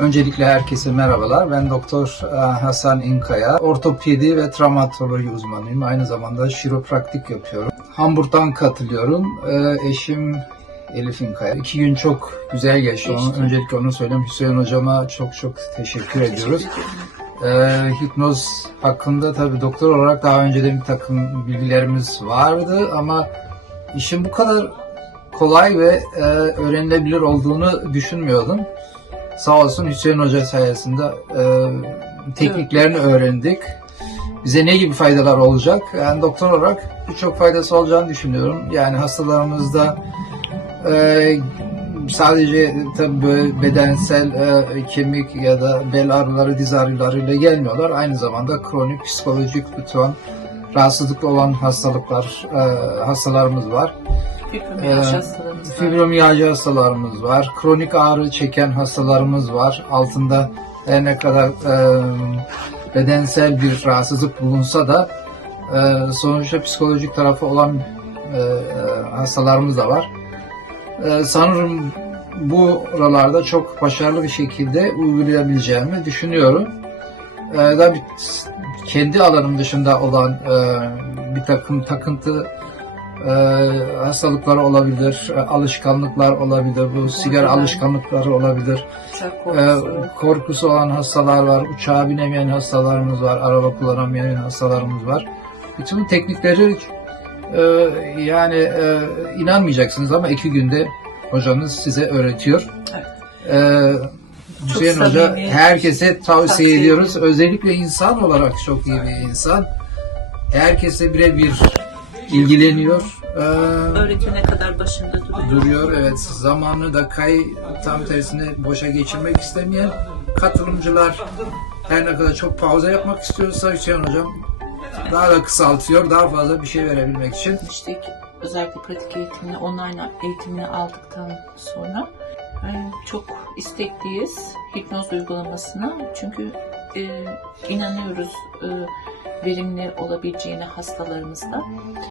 Öncelikle herkese merhabalar. Ben Doktor e, Hasan İnkaya. Ortopedi ve travmatoloji uzmanıyım. Aynı zamanda şiropraktik yapıyorum. Hamburg'dan katılıyorum. E, Eşim Elif İnkaya. İki gün çok güzel geçti. Onu, öncelikle onu söyleyeyim. Hüseyin hocama çok çok teşekkür ediyoruz. Ee, hipnoz hakkında tabii doktor olarak daha önceden bir takım bilgilerimiz vardı ama işin bu kadar kolay ve e, öğrenilebilir olduğunu düşünmüyordum. Sağ olsun Hüseyin Hoca sayesinde e, tekniklerini öğrendik. Bize ne gibi faydalar olacak? Yani doktor olarak birçok faydası olacağını düşünüyorum. Yani hastalarımızda e, sadece tabii bedensel e, kemik ya da bel ağrıları, diz ağrılarıyla gelmiyorlar. Aynı zamanda kronik psikolojik lütfen rahatsızlıklı olan hastalıklar e, hastalarımız var. Fibromiyalji Ee, hastalarımız var. Fibromiyalji hastalarımız var. Kronik ağrı çeken hastalarımız var. Altında her ne kadar e, bedensel bir rahatsızlık bulunsa da e, sonuçta psikolojik tarafı olan e, hastalarımız da var. E, sanırım bu oralarda çok başarılı bir şekilde uygulayabileceğimi düşünüyorum. E, tabii kendi alanım dışında olan e, bir takım takıntı e, hastalıkları olabilir, e, alışkanlıklar olabilir, bu sigara alışkanlıkları olabilir, Uçak e, korkusu. korkusu olan hastalar var, uçağa binemeyen hastalarımız var, araba kullanamayan hastalarımız var. Bütün teknikleri e, yani e, inanmayacaksınız ama iki günde hocanız size öğretiyor. E, Hüseyin Hoca samimi. herkese tavsiye Tavsiye ediyoruz. Özellikle insan olarak çok iyi bir insan. Herkese birebir ilgileniyor. E, Öğretene kadar başında duruyor. duruyor. Evet zamanını da kay tam tersine boşa geçirmek istemeyen katılımcılar her ne kadar çok pauza yapmak istiyorsa Hüseyin Hocam daha da kısaltıyor. Daha fazla bir şey verebilmek için. İşte özellikle pratik eğitimini, online eğitimini aldıktan sonra e, çok istekliyiz hipnoz uygulamasına. Çünkü e, inanıyoruz e, verimli olabileceğine hastalarımızda.